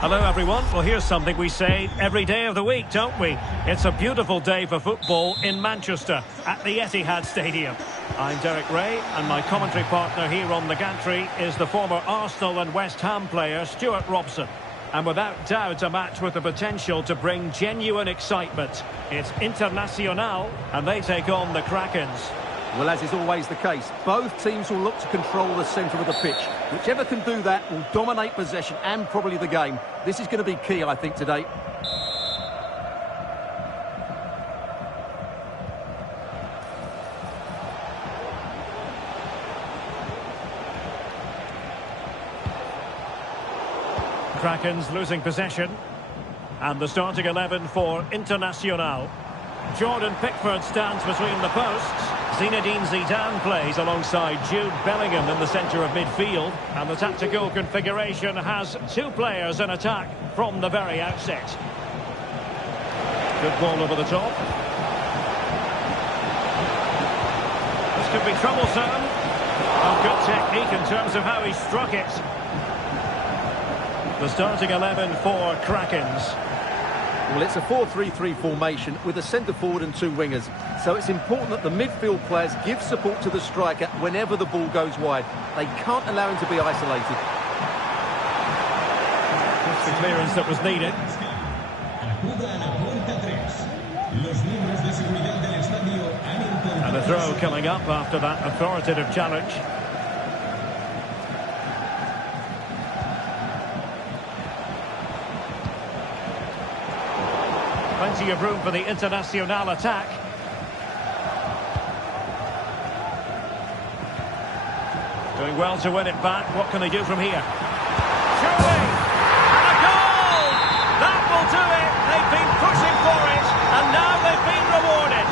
Hello everyone. Well, here's something we say every day of the week, don't we? It's a beautiful day for football in Manchester at the Etihad Stadium. I'm Derek Ray, and my commentary partner here on the gantry is the former Arsenal and West Ham player Stuart Robson. And without doubt a match with the potential to bring genuine excitement. It's Internacional and they take on the Krakens. Well, as is always the case, both teams will look to control the centre of the pitch. Whichever can do that will dominate possession and probably the game. This is going to be key, I think, today. Krakens losing possession. And the starting 11 for Internacional. Jordan Pickford stands between the posts. Zinedine Zidane plays alongside Jude Bellingham in the centre of midfield. And the tactical configuration has two players in attack from the very outset. Good ball over the top. This could be troublesome. Oh, good technique in terms of how he struck it. The starting 11 for Krakens. Well, it's a 4-3-3 formation with a centre-forward and two wingers. So it's important that the midfield players give support to the striker whenever the ball goes wide. They can't allow him to be isolated. That's the clearance that was needed. And a throw coming up after that authoritative challenge. Plenty of room for the Internacional attack. Doing well to win it back. What can they do from here? Surely! And a goal! That will do it! They've been pushing for it, and now they've been rewarded.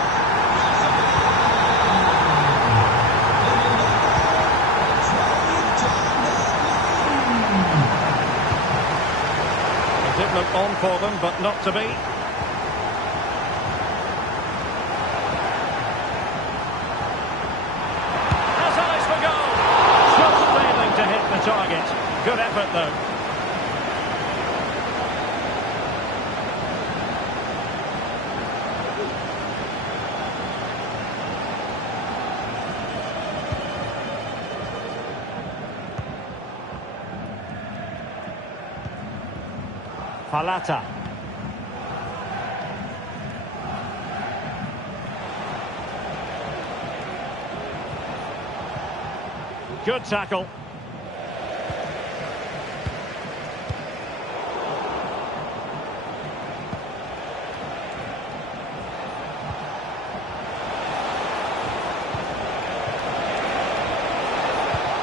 It did look on for them, but not to be. Target. Good effort, though. Falata. Good tackle.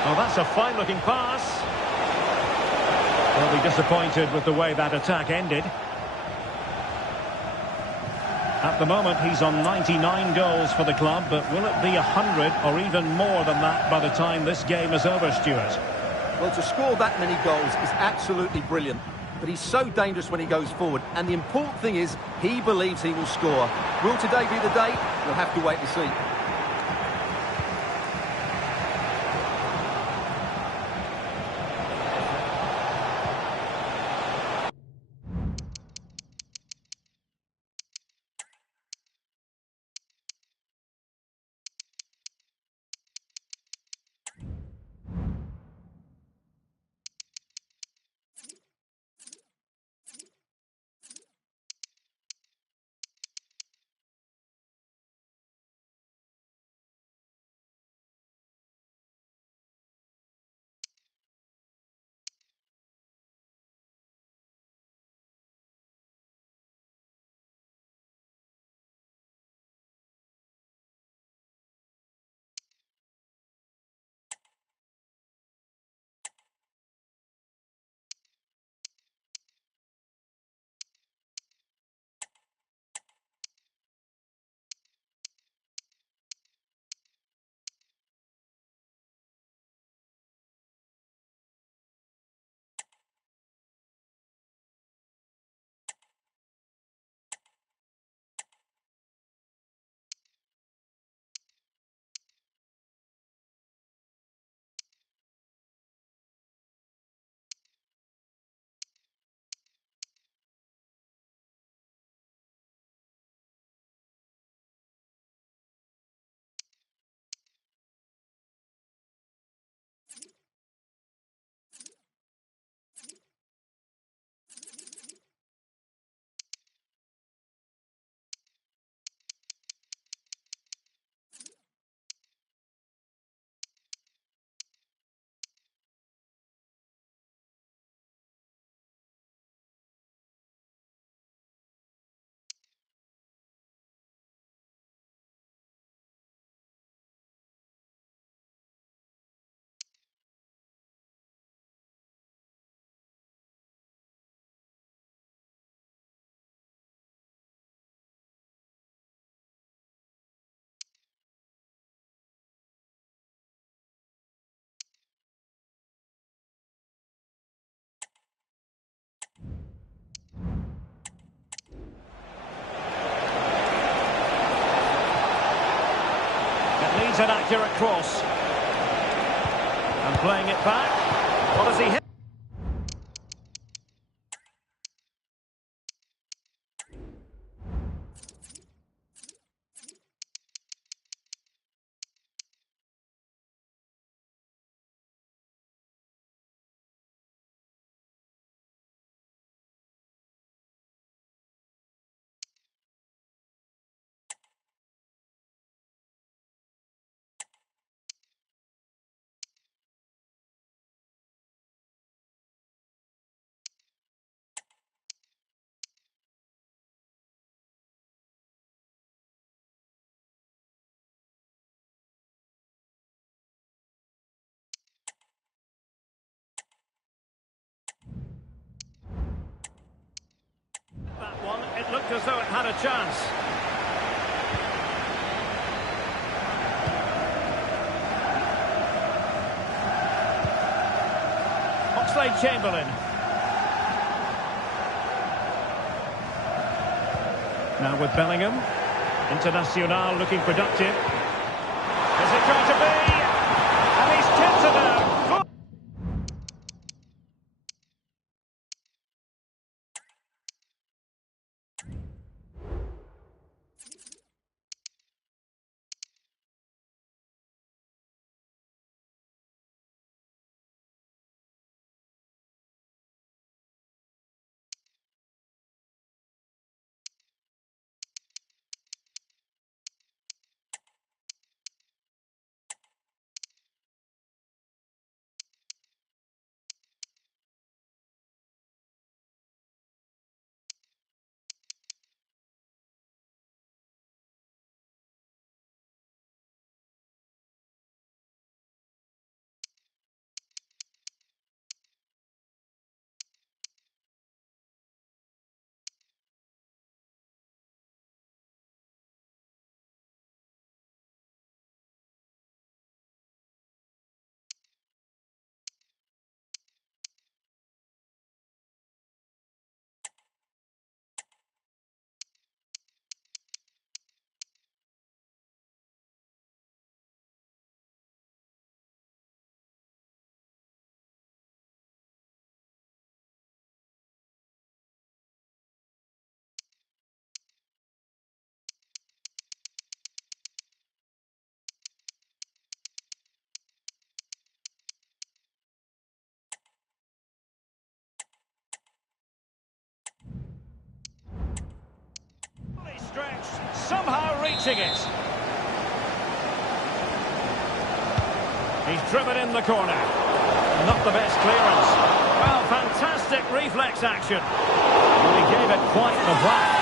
Well, that's a fine-looking pass. They'll be disappointed with the way that attack ended. At the moment, he's on 99 goals for the club, but will it be 100 or even more than that by the time this game is over, Stuart? Well, to score that many goals is absolutely brilliant. But he's so dangerous when he goes forward. And the important thing is, he believes he will score. Will today be the day? We'll have to wait and see. finds an accurate cross. And playing it back. What does he hit? That one, it looked as though it had a chance. Oxlade-Chamberlain. Now with Bellingham. Internacional looking productive. Is it going to be? And he's tipped it out. Stretched, somehow reaching it. He's driven in the corner. Not the best clearance. Well, fantastic reflex action. Well, he gave it quite the whack.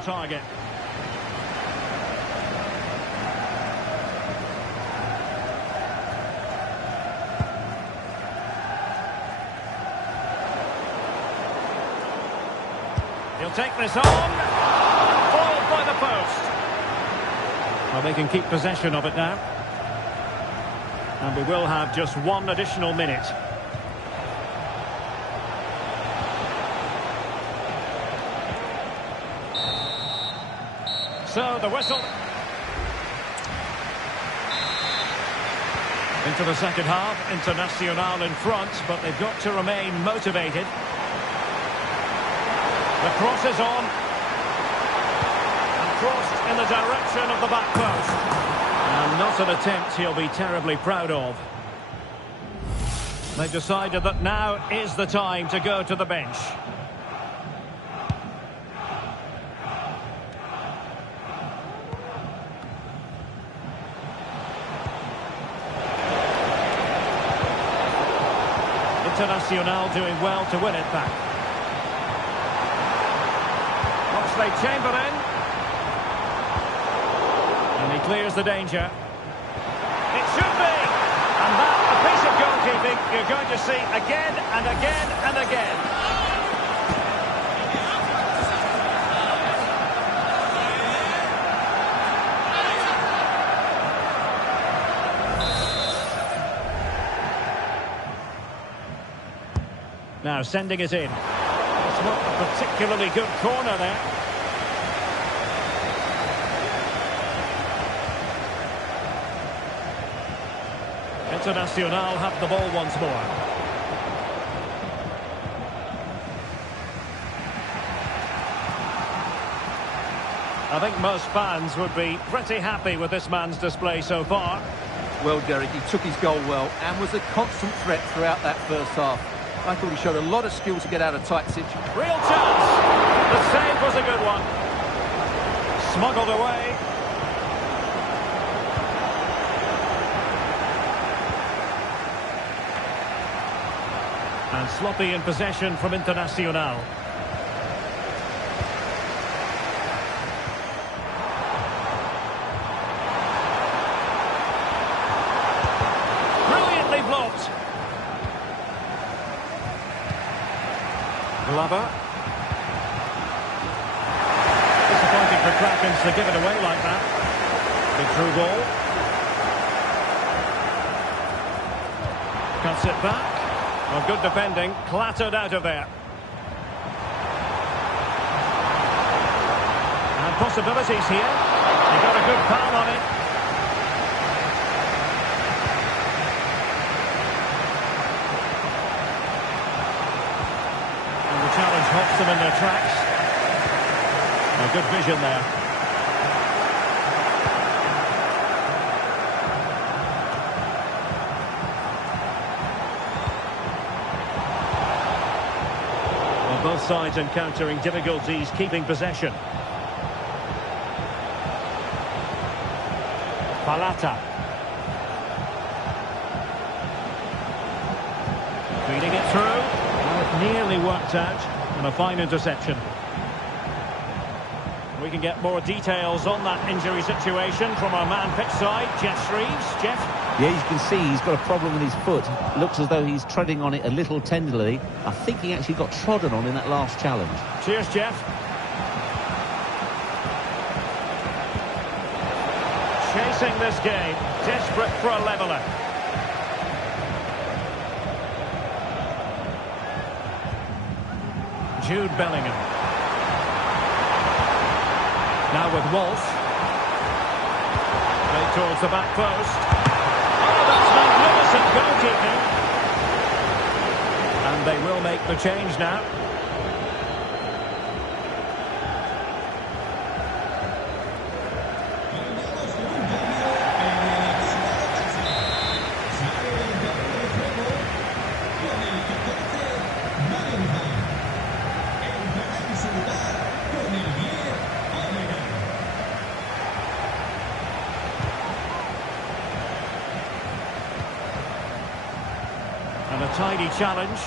on target. He'll take this on. Foiled by the post. Well, they can keep possession of it now. And we will have just one additional minute. So the whistle. Into the second half, Internacional in front, but they've got to remain motivated. The cross is on. And crossed in the direction of the back post. And not an attempt he'll be terribly proud of. They've decided that now is the time to go to the bench. Internacional doing well to win it back. Oxlade-Chamberlain. And he clears the danger. It should be! And that, a piece of goalkeeping you're going to see again and again and again. Now sending it in. It's not a particularly good corner there. Internacional have the ball once more. I think most fans would be pretty happy with this man's display so far. Well, Derek, he took his goal well and was a constant threat throughout that first half. I thought he showed a lot of skill to get out of tight situations. Real chance! The save was a good one. Smuggled away. And sloppy in possession from Internacional. Brilliantly blocked. Glover. Disappointing for Krakens to give it away like that. Big through ball. Cuts it back. Well, good defending. Clattered out of there. And possibilities here. He got a good foul on it. Challenge hops them in their tracks. A good vision there. Well, both sides encountering difficulties keeping possession. Palata. Feeding it through. Nearly worked out, and a fine interception. We can get more details on that injury situation from our man pitch side, Jeff Shreves. Jeff? Yeah, you can see he's got a problem with his foot. Looks as though he's treading on it a little tenderly. I think he actually got trodden on in that last challenge. Cheers, Jeff. Chasing this game, desperate for a leveller. Jude Bellingham. Now with Wolf. Right towards the back post. Oh, that's magnificent goalkeeping. And they will make the change now. And a tidy challenge.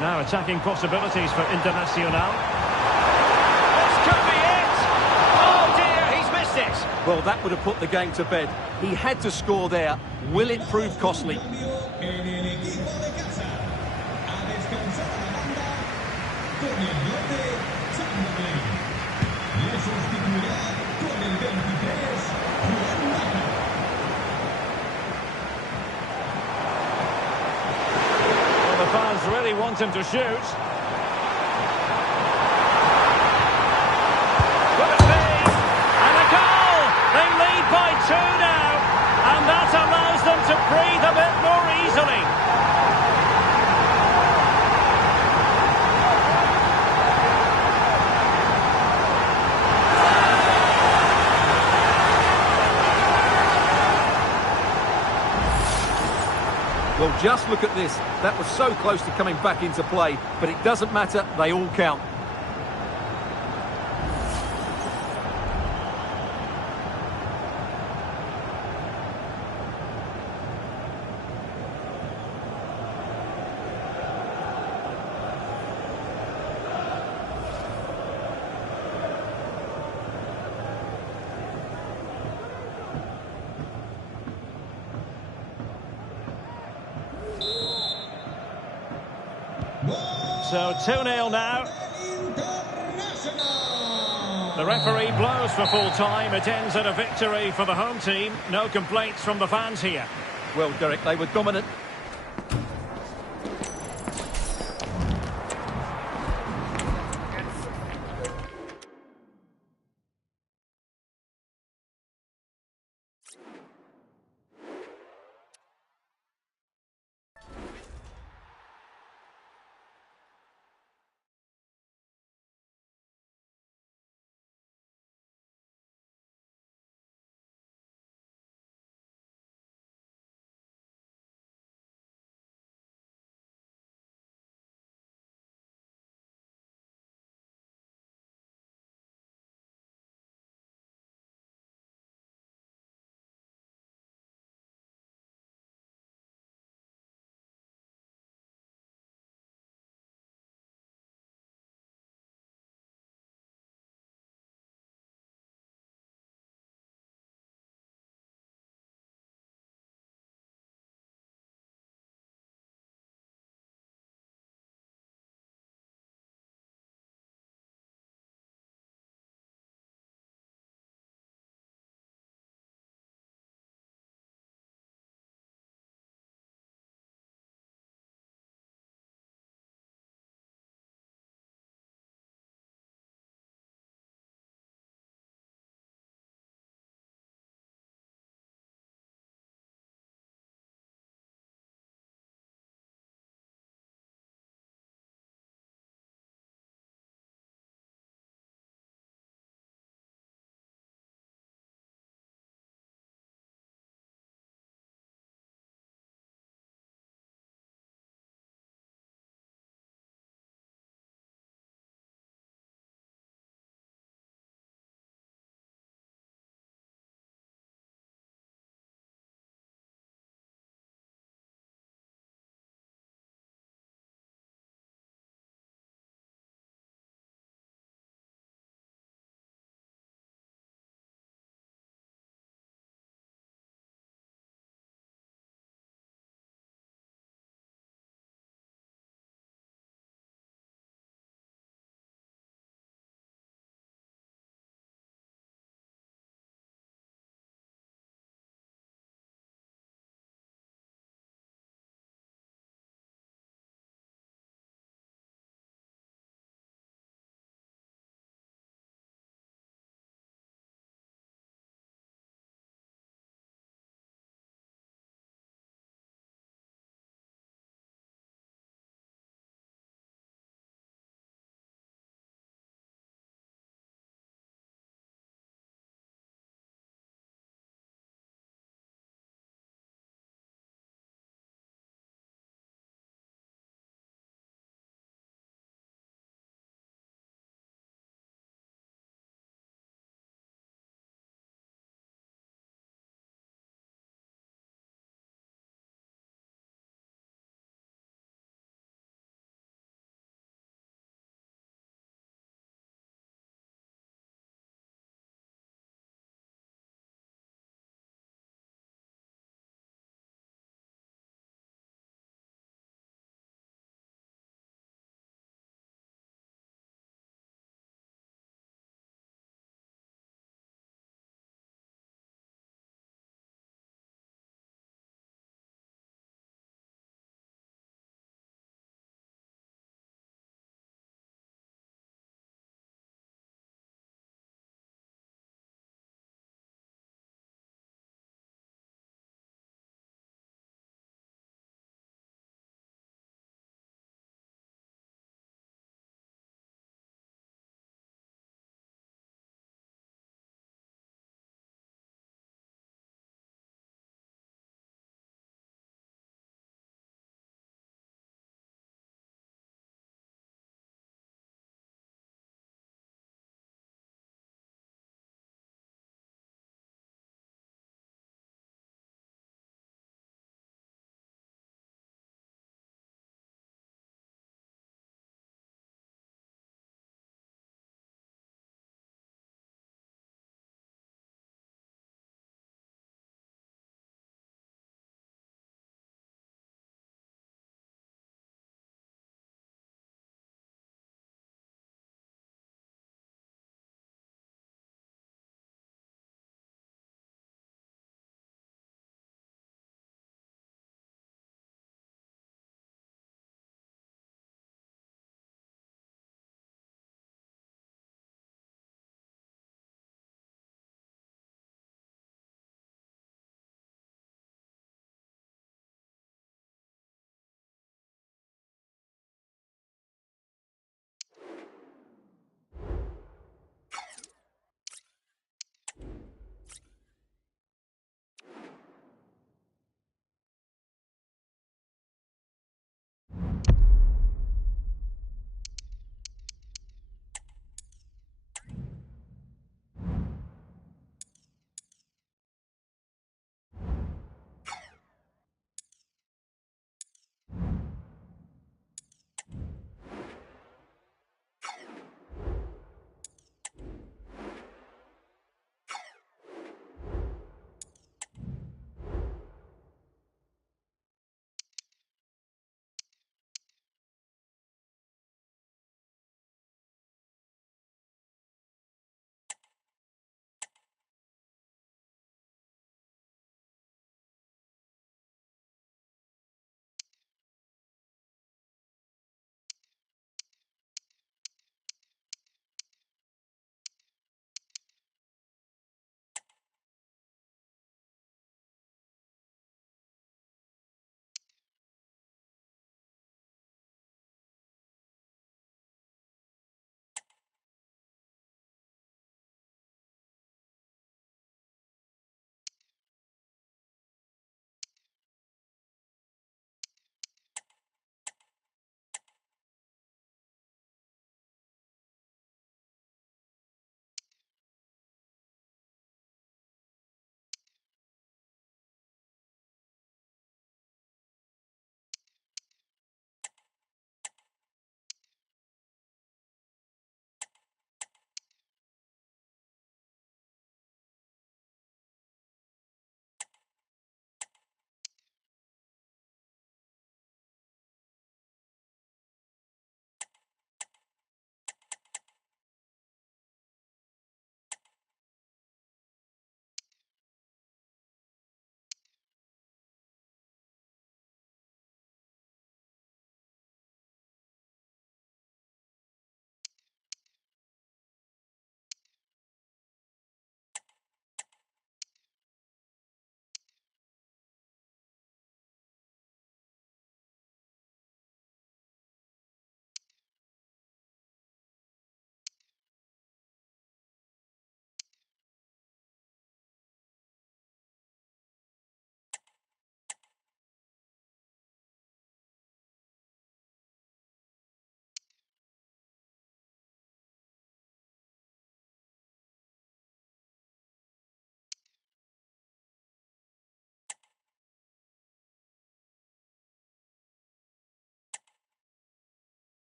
Now attacking possibilities for Internacional. Well, that would have put the game to bed. He had to score there. Will it prove costly? Well, the fans really want him to shoot. Could it be? And a goal! They lead by 2 now, and that allows them to breathe a bit more easily. Well, just look at this. That was so close to coming back into play, but it doesn't matter. They all count. So 2-0 now. The referee blows for full time. It ends in a victory for the home team. No complaints from the fans here. Well, Derek, they were dominant.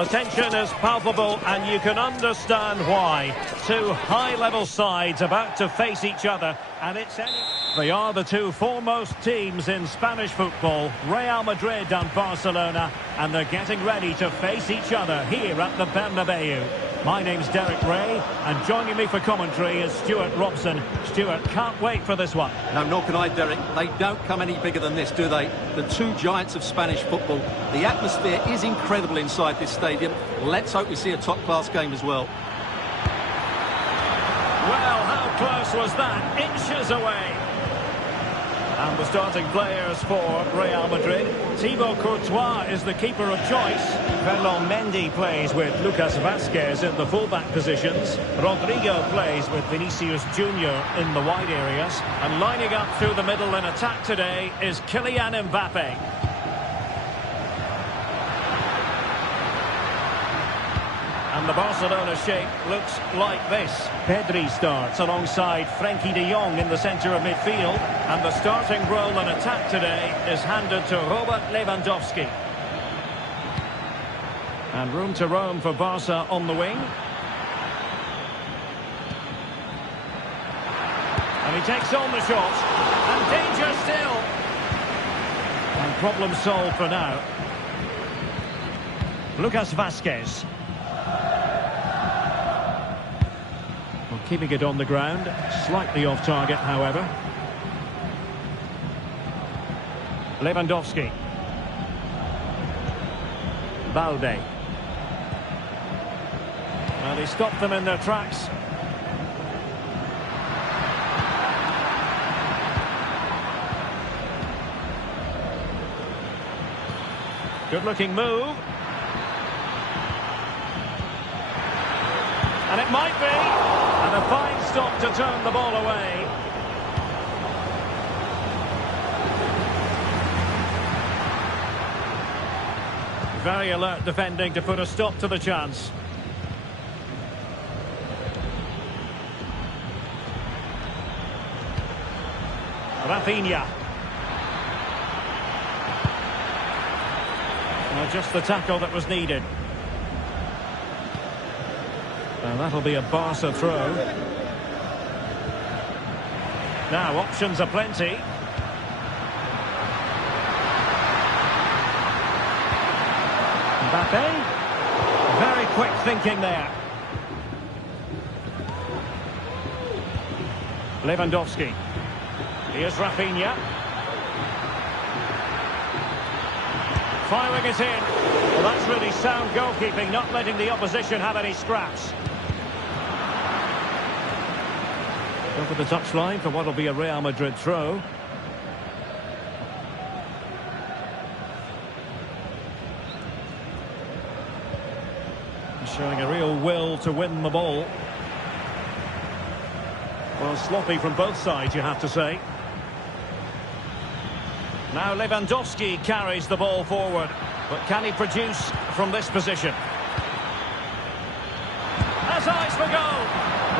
The tension is palpable and you can understand why. Two high-level sides about to face each other, and they are the two foremost teams in Spanish football, Real Madrid and Barcelona, and they're getting ready to face each other here at the Bernabeu. My name's Derek Ray, and joining me for commentary is Stuart Robson. Stuart, can't wait for this one. No, nor can I, Derek. They don't come any bigger than this, do they? The two giants of Spanish football. The atmosphere is incredible inside this stadium. Let's hope we see a top-class game as well. Well, how close was that? Inches away. And the starting players for Real Madrid. Thibaut Courtois is the keeper of choice. Ferland Mendy plays with Lucas Vazquez in the fullback positions. Rodrigo plays with Vinicius Junior in the wide areas. And lining up through the middle in attack today is Kylian Mbappe. And the Barcelona shape looks like this. Pedri starts alongside Frenkie de Jong in the centre of midfield. And the starting role in attack today is handed to Robert Lewandowski. And room to roam for Barca on the wing. And he takes on the shot. And danger still. And problem solved for now. Lucas Vazquez. Keeping it on the ground, slightly off target, however. Lewandowski. Balde. Well, he stopped them in their tracks. Good-looking move. And it might be. And a fine stop to turn the ball away. Very alert defending to put a stop to the chance. Rafinha. Well, just the tackle that was needed. And that'll be a Barca throw. Now, options are plenty. Mbappe. Very quick thinking there. Lewandowski. Here's Rafinha. Firing it in. Well, that's really sound goalkeeping, not letting the opposition have any scraps. Over the touchline for what will be a Real Madrid throw. Showing a real will to win the ball. Well, sloppy from both sides, you have to say. Now Lewandowski carries the ball forward. But can he produce from this position? Has eyes for goal.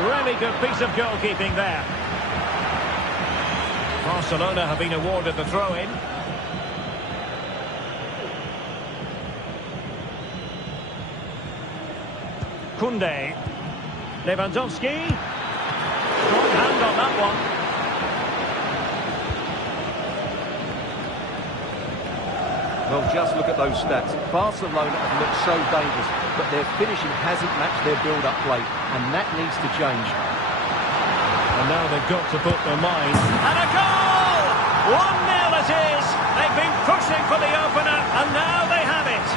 Really good piece of goalkeeping there. Barcelona have been awarded the throw-in. Koundé. Lewandowski. Strong hand on that one. Well, just look at those stats. Barcelona have looked so dangerous, but their finishing hasn't matched their build-up play, and that needs to change. And now they've got to put their mind. And a goal! 1-0 it is! They've been pushing for the opener, and now they have it!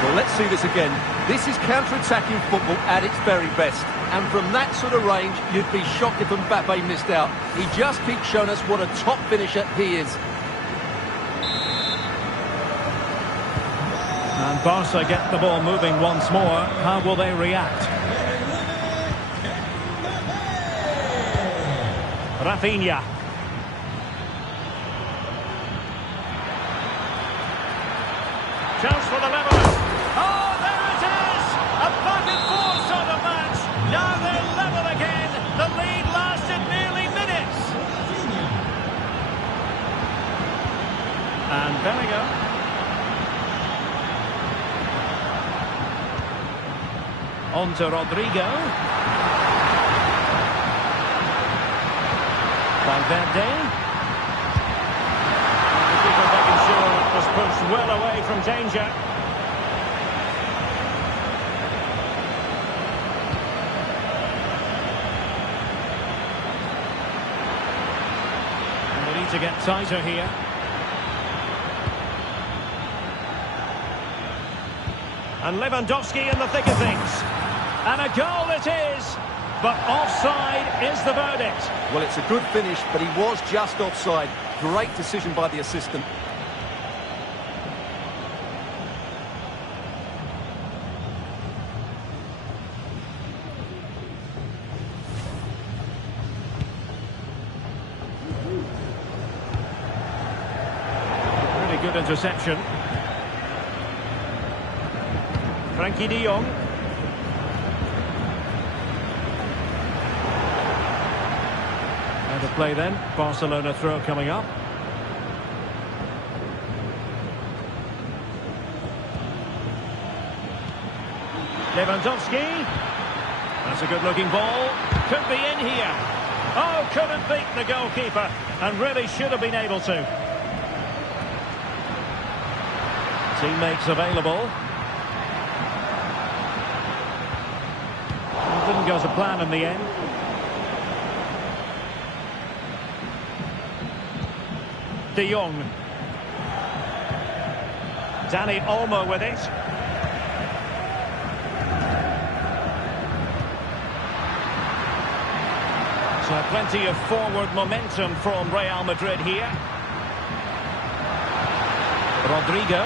Well, let's see this again. This is counter-attacking football at its very best. And from that sort of range, you'd be shocked if Mbappe missed out. He just keeps showing us what a top finisher he is. And Barca get the ball moving once more. How will they react? Rafinha. Chance for the leveller. Oh, there it is! A back and forth sort of match. Now they're level again. The lead lasted nearly minutes. On to Rodrigo. Valverde. The keeper making sure it was pushed well away from danger. And they need to get tighter here. And Lewandowski in the thick of things. And a goal it is. But offside is the verdict. Well, it's a good finish, but he was just offside. Great decision by the assistant. Really good interception. Frankie de Jong. And a play then. Barcelona throw coming up. Lewandowski. That's a good looking ball. Could be in here. Oh, couldn't beat the goalkeeper. And really should have been able to. Teammates available. Didn't go to plan in the end. De Jong. Dani Olmo with it. So plenty of forward momentum from Real Madrid here. Rodrigo.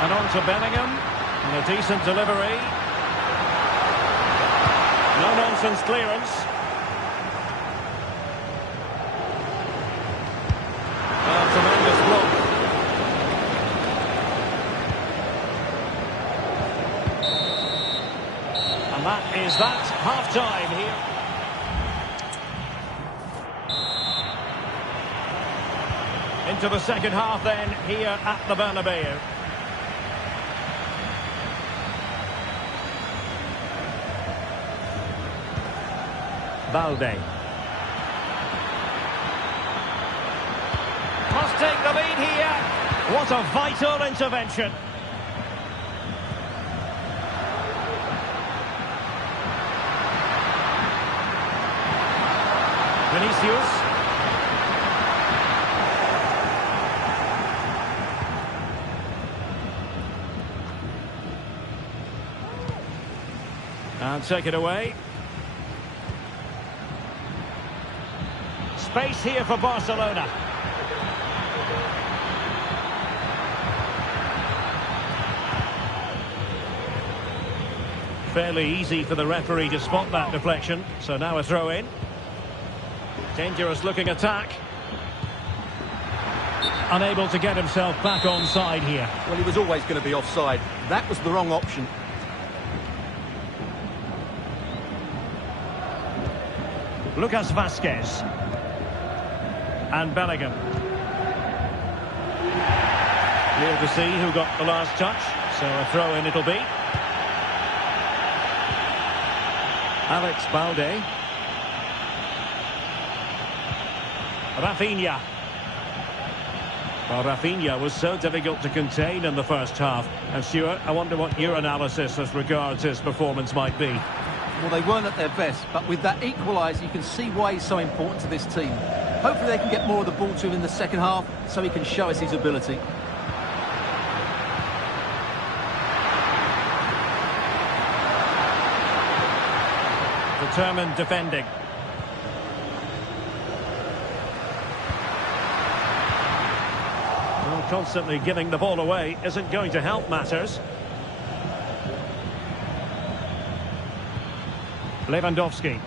And on to Bellingham. And a decent delivery. No-nonsense clearance. Tremendous block. And that is that. Half-time here. Into the second half then, here at the Bernabeu. Balde. Must take the lead here. What a vital intervention. Vinicius. And take it away. Space here for Barcelona. Fairly easy for the referee to spot that deflection. So now a throw in. Dangerous looking attack. Unable to get himself back onside here. Well, he was always going to be offside. That was the wrong option. Lucas Vazquez. And Bellingham. Clear to see who got the last touch. So a throw in it'll be. Alex Balde. Rafinha. Well, Rafinha was so difficult to contain in the first half. And Stuart, I wonder what your analysis as regards his performance might be. Well, they weren't at their best, but with that equaliser, you can see why he's so important to this team. Hopefully they can get more of the ball to him in the second half, so he can show us his ability. Determined defending. Well, constantly giving the ball away isn't going to help matters. Lewandowski.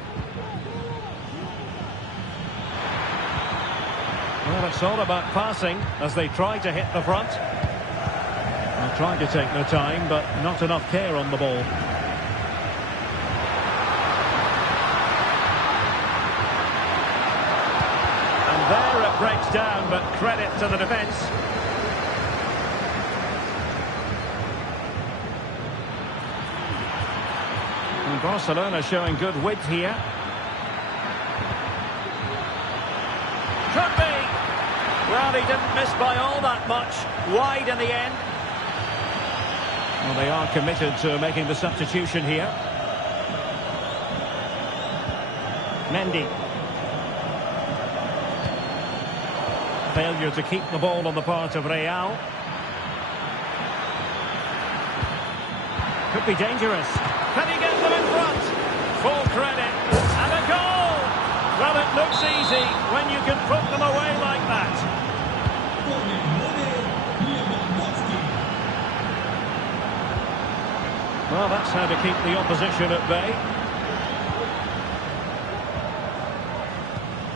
Well, it's all about passing as they try to hit the front. They're trying to take their time, but not enough care on the ball. And there it breaks down, but credit to the defence. Barcelona showing good width here. Could be. Well, he didn't miss by all that much. Wide in the end. Well, they are committed to making the substitution here. Mendy. Failure to keep the ball on the part of Real. Could be dangerous. Can he get them in front? Full credit. And a goal! Well, it looks easy when you can put them away like that. Well, that's how to keep the opposition at bay.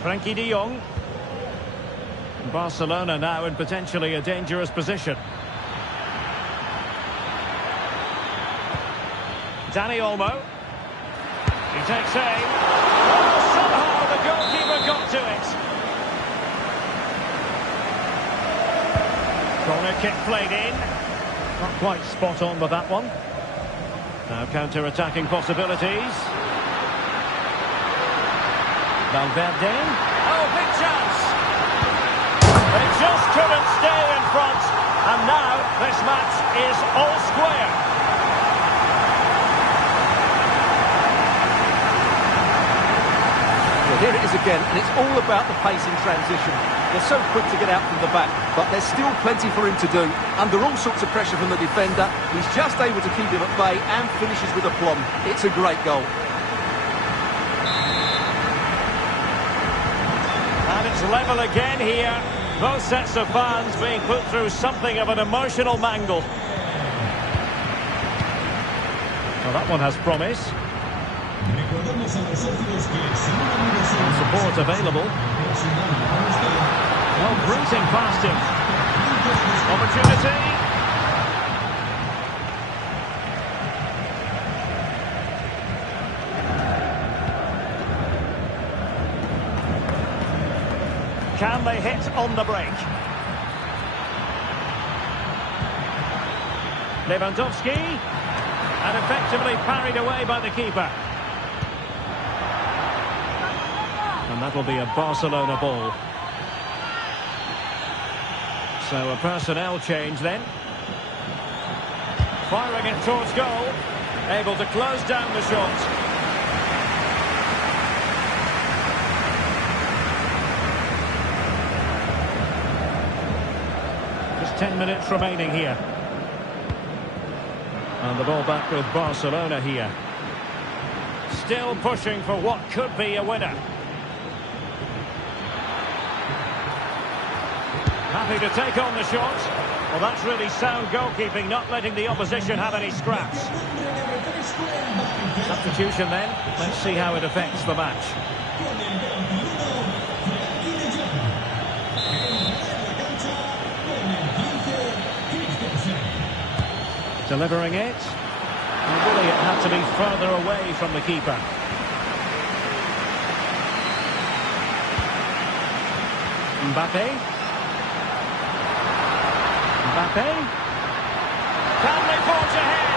Frankie de Jong. Barcelona now in potentially a dangerous position. Dani Olmo. He takes aim. Oh, somehow the goalkeeper got to it. Corner kick played in. Not quite spot on with that one. Now counter-attacking possibilities. Valverde. Oh, big chance. They just couldn't stay in front. And now this match is all square. Here it is again, and it's all about the pace in transition. They're so quick to get out from the back, but there's still plenty for him to do. Under all sorts of pressure from the defender, he's just able to keep him at bay and finishes with aplomb. It's a great goal. And it's level again here. Both sets of fans being put through something of an emotional mangle. Well, that one has promise. Support available. Well, bruising past him. Opportunity. Can they hit on the break? Lewandowski. And effectively parried away by the keeper. And that'll be a Barcelona ball. So a personnel change then. Firing it towards goal. Able to close down the shot. Just 10 minutes remaining here. And the ball back with Barcelona here. Still pushing for what could be a winner. Happy to take on the shot. Well, that's really sound goalkeeping, not letting the opposition have any scraps. Substitution then. Let's see how it affects the match. Delivering it. And really it had to be further away from the keeper. Mbappe. Mbappe. Can they forge ahead?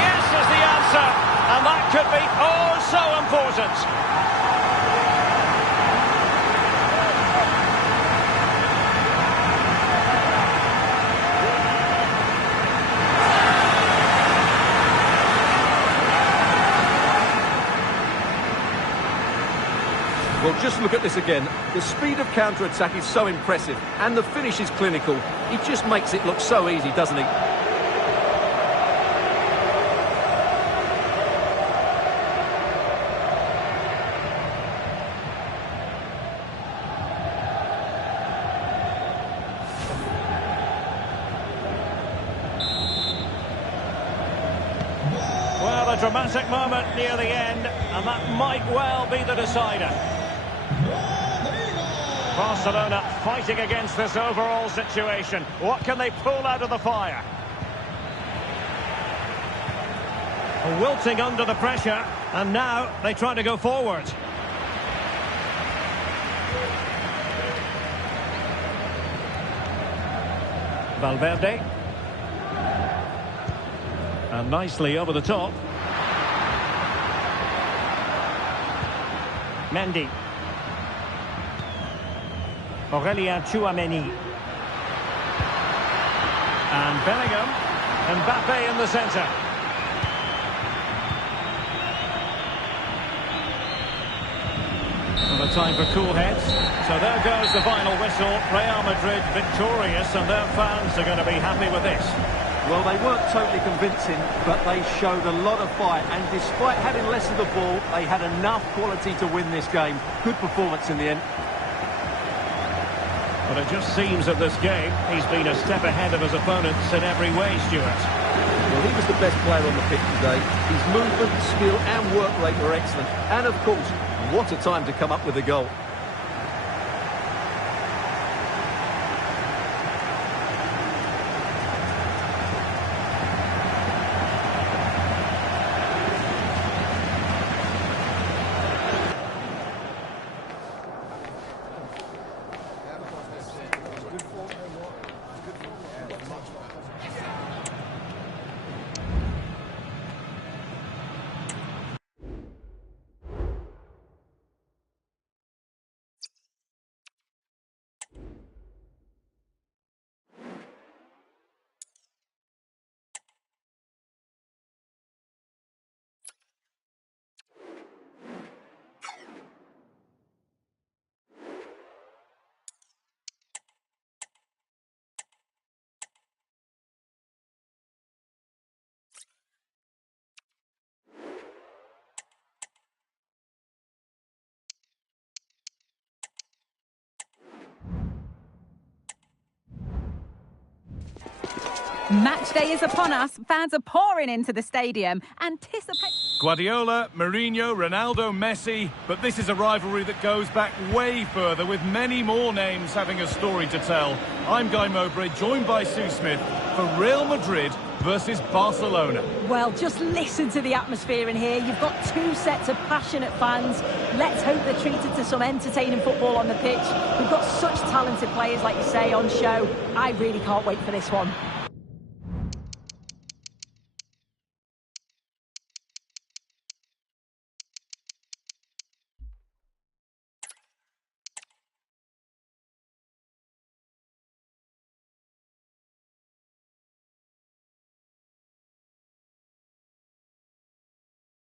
Yes is the answer. And that could be oh so important. Well, just look at this again. The speed of counter-attack is so impressive, and the finish is clinical. He just makes it look so easy, doesn't he? Well, a dramatic moment near the end, and that might well be the decider. Barcelona fighting against this overall situation. What can they pull out of the fire? Wilting under the pressure, and now they try to go forward. Valverde. And nicely over the top. Mendy. Aurélien Tchouameni. And Bellingham. Mbappe in the centre. Well, the time for cool heads. So there goes the final whistle. Real Madrid victorious, and their fans are going to be happy with this. Well, they weren't totally convincing, but they showed a lot of fight, and despite having less of the ball, they had enough quality to win this game. Good performance in the end. But it just seems that this game, he's been a step ahead of his opponents in every way, Stuart. Well, he was the best player on the pitch today. His movement, skill and work rate were excellent. And of course, what a time to come up with a goal. Match day is upon us. Fans are pouring into the stadium. Guardiola, Mourinho, Ronaldo, Messi. But this is a rivalry that goes back way further, with many more names having a story to tell. I'm Guy Mowbray, joined by Sue Smith for Real Madrid versus Barcelona. Well, just listen to the atmosphere in here. You've got two sets of passionate fans. Let's hope they're treated to some entertaining football on the pitch. We've got such talented players, like you say, on show. I really can't wait for this one.